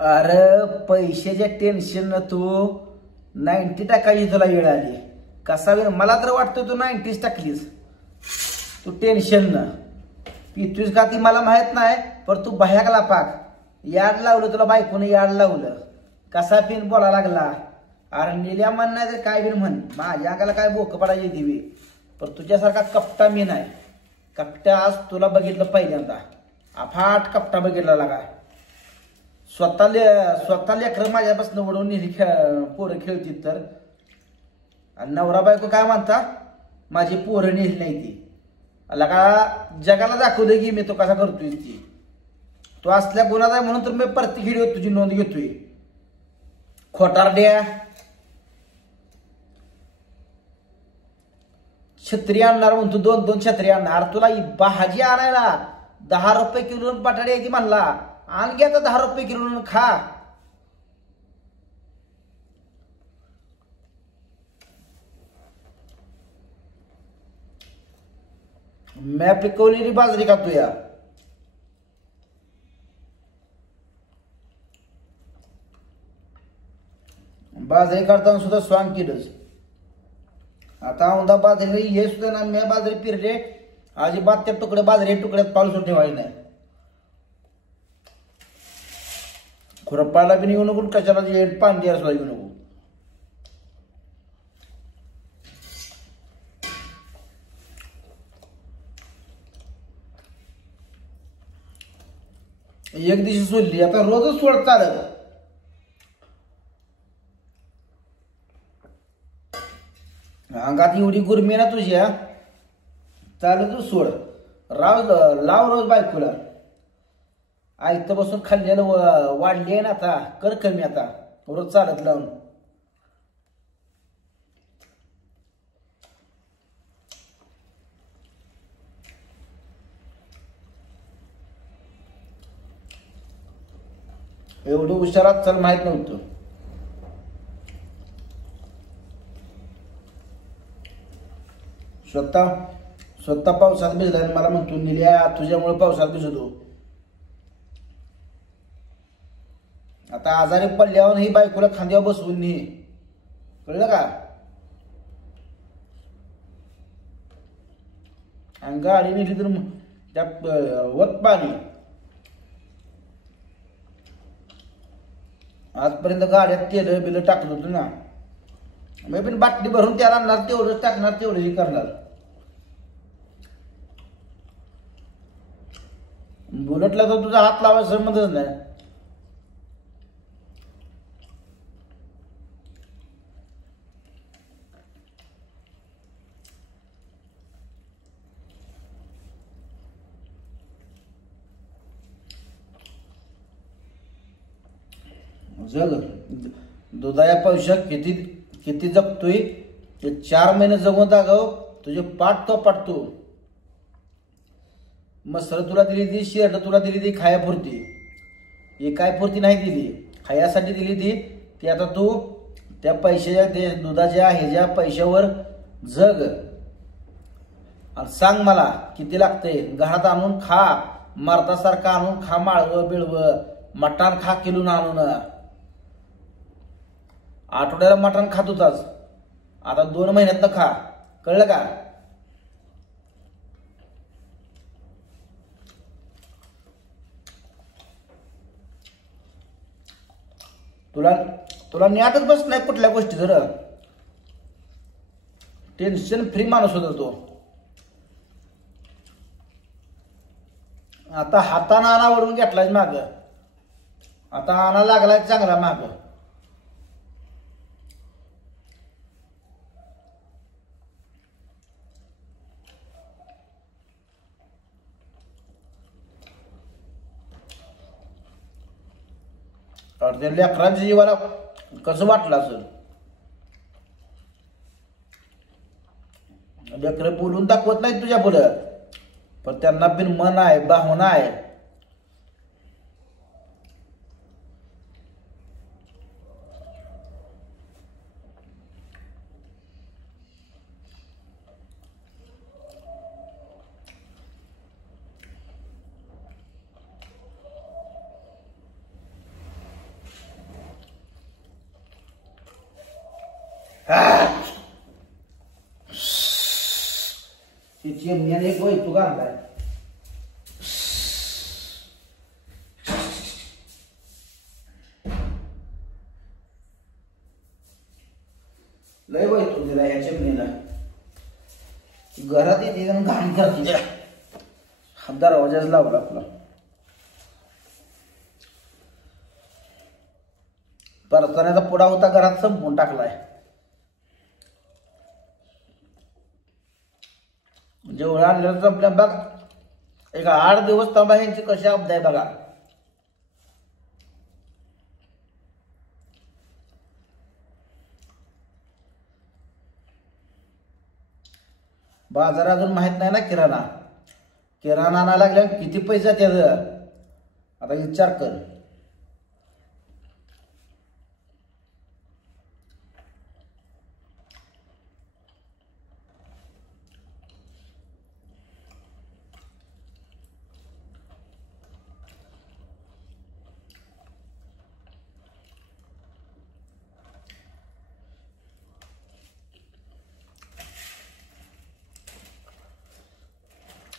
अरे पैशाच्या टेन्शन न तू 90 टाकायची तुला वेळ आली. कसा वेळ मला तर वाटतं तू 90 टाकलीस. तू टेन्शन न पितूस का ती मला माहित नाही, पण तू भयाकला पाक याड लावलं तुला बायकोने याड लावलं. कसा पिन बोला लागला. अरे निल्या म्हण नाही तर काय बिन म्हण, माझ्या अंगाला काय बोक पडायची दिवी. पण तुझ्यासारखा कपटा मी नाही. कपट्या आज तुला बघितलं पहिल्यांदा, अफाट कपटा बघितला लागा. स्वतः लेकर माझ्यापासून वडून नेली पोरं खेळतील तर, आणि नवरा बायको काय म्हणता माझी पोरं नेली नाही ती. लगा जगाला दाखवलं की मी तो कसा करतोय ती. तो असल्या गुन्हाचा आहे म्हणून तर मी प्रत्येक व्हिडिओ तुझी नोंद घेतोय. खोटारड्या छत्री आणणार म्हणतो, 2-2 छत्री आणणार. तुला भाजी आणायला 10 रुपये किलो बटाटे यायची म्हणला, आण घ्या तर 10 रुपये किलो खा. मी पिकवलेली बाजरी खातो या. बाजरी काढताना सुद्धा स्वांग केलंच. आता औंधा बाजरी हे सुद्धा ना, मी बाजरी पिरले अजिबात त्या तुकडे बाजरी तुकड्यात पाऊस ठेवायला नाही. खुरपायला बी येऊ नको, कशाला पाणी द्यायला सुद्धा येऊ नको. एक दिवशी सोडली, आता रोजच सोड चालत. अंगात एवढी गुरमी ना तुझ्या, चालत सोड. लाव रोज बायकोला. ऐकतं बसून खाल्लेलं वाढली आहे ना आता, कर कमी आता रोज चालत लावून. एवढं हुशारात चल माहित नव्हतं. स्वतः पावसात भिजला मला म्हणतो निल्या तुझ्यामुळे पावसात भिजतो. आता आजारी पडल्यावर ही बायकोला खांद्यावर बसवून ने, कळलं का. आणि गाडी नेली तर त्यात वत पाणी. आजपर्यंत गाड्यात तेल बिल टाकत होतो ना, मी पण बाटली भरून त्याला आणणार, तेवढंच टाकणार, तेवढंही करणार. बुलेटला तर तुझा हात लावायचा संबंधच नाही. जग दुधाया पैशात किती जगतोय ते 4 महिने जगून दाखव. तुझे पाठ तो पाठतो. मसर तुला दिली ती, शेरड तुला दिली ती खायापुरती. हे काय पुरती नाही दिली, खायासाठी दिली ती. ती आता तू त्या पैशाच्या ते दुधाच्या ह्याच्या पैशावर जग. आणि सांग मला किती लागते. घरात आणून खा, मर्दासारखा आणून खा. माळवं बिळवं मटण खा, किलून आणून. आठवड्याला मटण खात होताच, आता 2 महिन्यात खा, कळलं का. तुला न्याटच बस नाही कुठल्या गोष्टी. जर टेन्शन फ्री माणूस होता तो. आता हाताना आणा वळून घेतलाय माग, आता आणा लागलाय चांगला माग. त्या लेकरांच्या जीवाला कसं वाटलं असेल. लेकर बोलून दाखवत नाही तुझ्या पुढं, पण त्यांना बिन मन आहे, भावना आहे. चिमण्याने एक वैतू घाललाय. लय वैतू दिला या चिमणीला. घरात येते घाण करते. दरवाजाच लावला आपला. परताण्याचा पुडा होता घरात संपून टाकलाय. जेवढं आणलं संपल्या बघ. एक 8 दिवस तांबा ह्यांची कशी अब्दाय बघा. बाजार अजून माहित नाही ना. किराणा आणायला लागल्या किती पैसा त्याच आता विचार कर.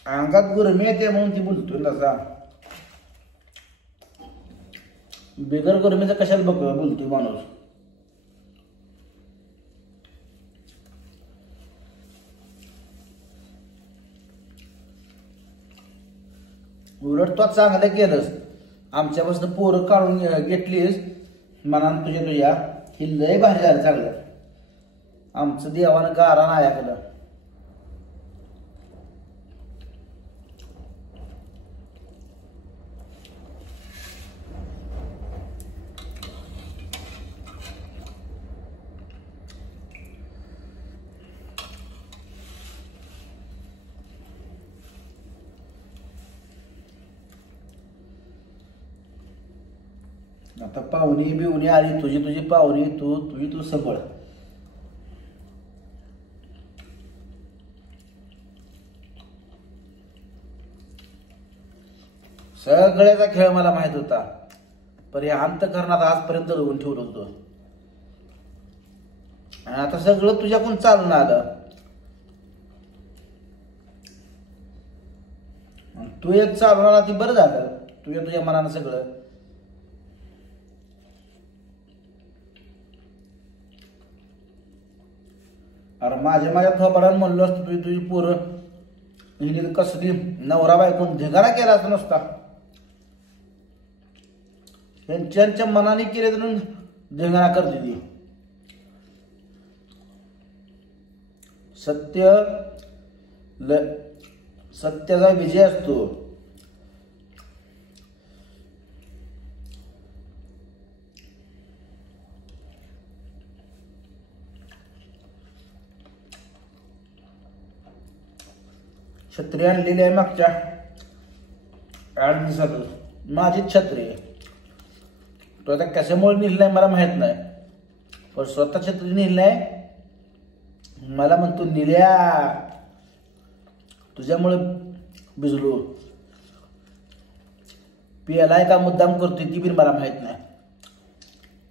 अंगात गुरमी येते म्हणून ती बोलतोय तसा. बिगर गुरमीचं कशाला बोलतोय माणूस. उलट तो चांगलं केलंस. आमच्यापासून पोरं काढून घेतलीस मनान तुझ्या ही लय भारी झालं चांगलं. आमचं देवानं गारा नाही ऐकलं. आता पाहुणी बिवणी आली. तुझी पाहुणी तू सबळ. सगळ्याचा खेळ मला माहित होता. पण हे अंतःकरणात आजपर्यंत रवून ठेवलं होतं. आणि आता सगळं तुझ्याकडून चालून आलं. तू एक चालून आला ती बरं झालं. तुझ्या मनानं सगळं. अरे माझ्या थोपाडानं म्हणलो असतं तुझी पोरं हिने कसली नवरा बायकोन धिगारा केला असं नसता. त्यांच्या मनाने केले तर धिगारा करते ती. सत्याचा विजय असतो. छत्री आणलेली आहे मागच्या 8 दिवसातच. माझीच छत्री आहे. तो आता कशामुळे नेली मला माहित नाही. पण स्वतः छत्री नेली. मला म्हणतो निल्या तुझ्यामुळे भिजलो. पेलाय का मुद्दाम करतोय ती पण मला माहित नाही.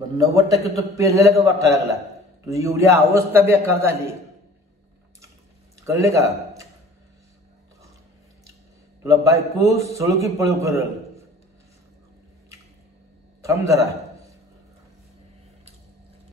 पण 90% तो पेरलेला का वाटायला लागला. तुझी एवढी अवस्था बेकार झाली. कळले का. तुला बायको सळू की पळू करल. थांब जरा.